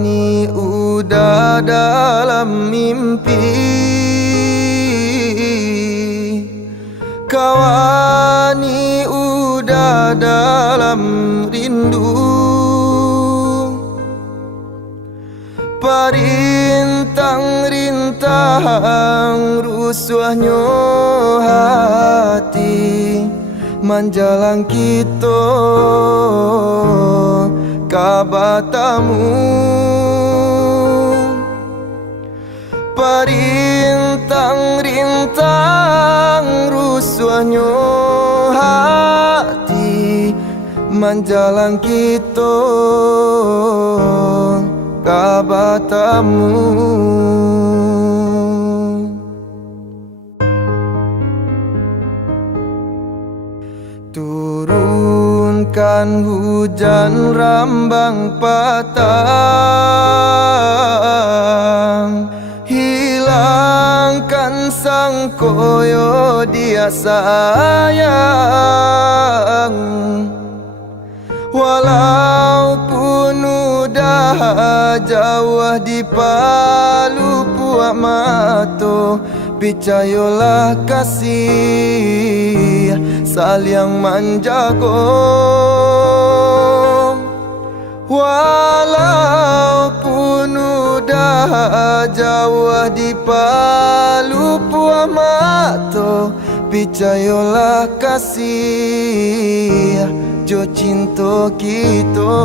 Kawani udah dalam mimpi, kawani udah dalam rindu. Parintang-rintang rusuhnya hati menjalang kita kabatamu. Parintang-rintang rusuhnya hati menjalang kita kabatamu. Turunkan hujan rambang patang, hilangkan sang koyo dia sayang. Walaupun udah jauh di palu puak mato, percayalah kasih saling menjaga. Walaupun udah jauh di palu puak mato, percayalah kasih jo cinta kita.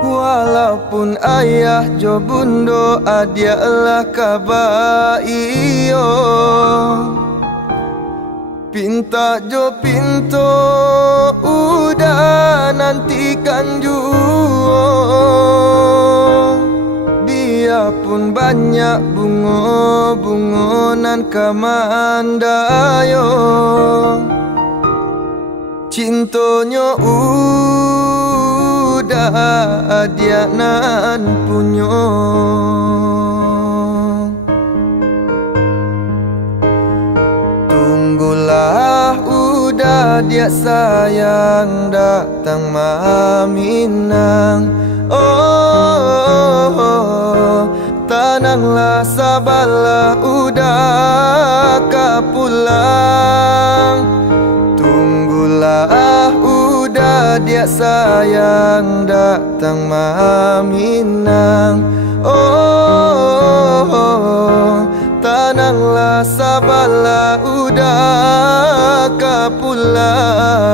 Walaupun ayah jo bundo adialah kabaiyo, pinta jo pinto udah nantikan juo. Biarpun banyak bunga-bungonan kamandayo, cintonya udah dia nan punyo. Tunggulah udah dia sayang datang maminang. Oh, tenanglah sabarlah udah kapulang. Tunggulah udah dia sayang datang maminang. Oh, tenanglah sabarlah udah kapulang.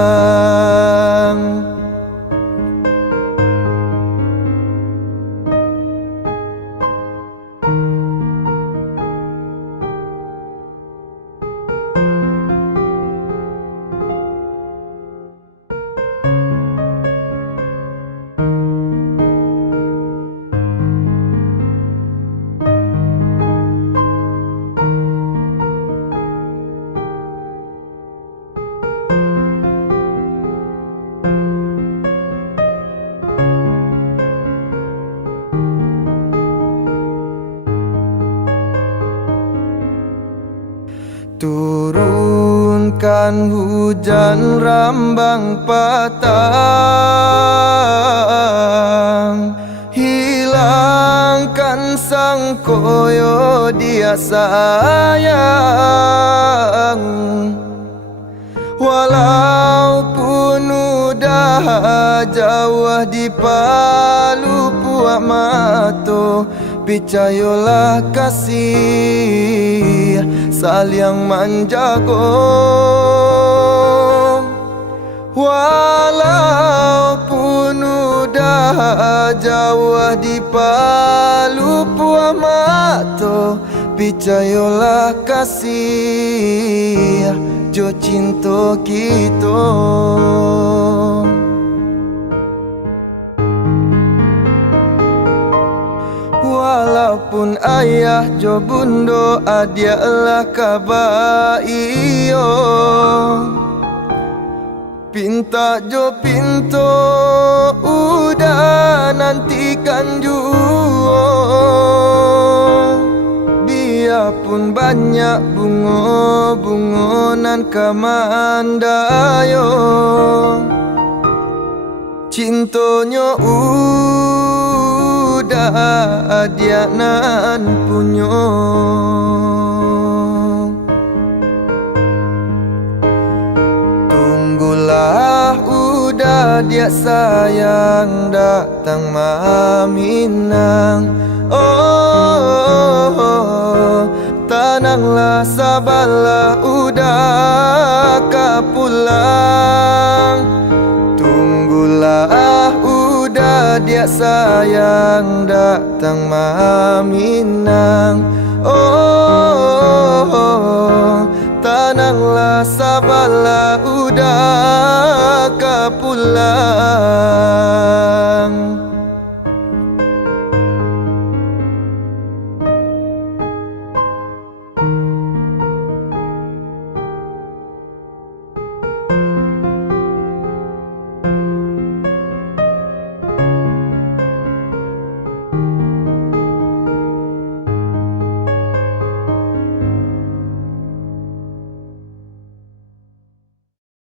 Turunkan hujan rambang patang, hilangkan sang koyo dia sayang. Walaupun udah jauh di palu puak mato, percayalah kasih saling menjaga. Walaupun udah jauh di palu puak mato, percayalah kasih jo cinta kita. Walaupun ayah jo bundo adialah kabaiyo, pinta jo pinto udah nantikan juo. Biarpun banyak bunga-bunga nan kamandayo cintonyo udah dia nan punyo tunggulah udah dia sayang datang maminang oh, tenanglah sabarlah udah kapulang tunggulah udah dia sayang datang maminang oh, tenanglah sabarlah udah kapulang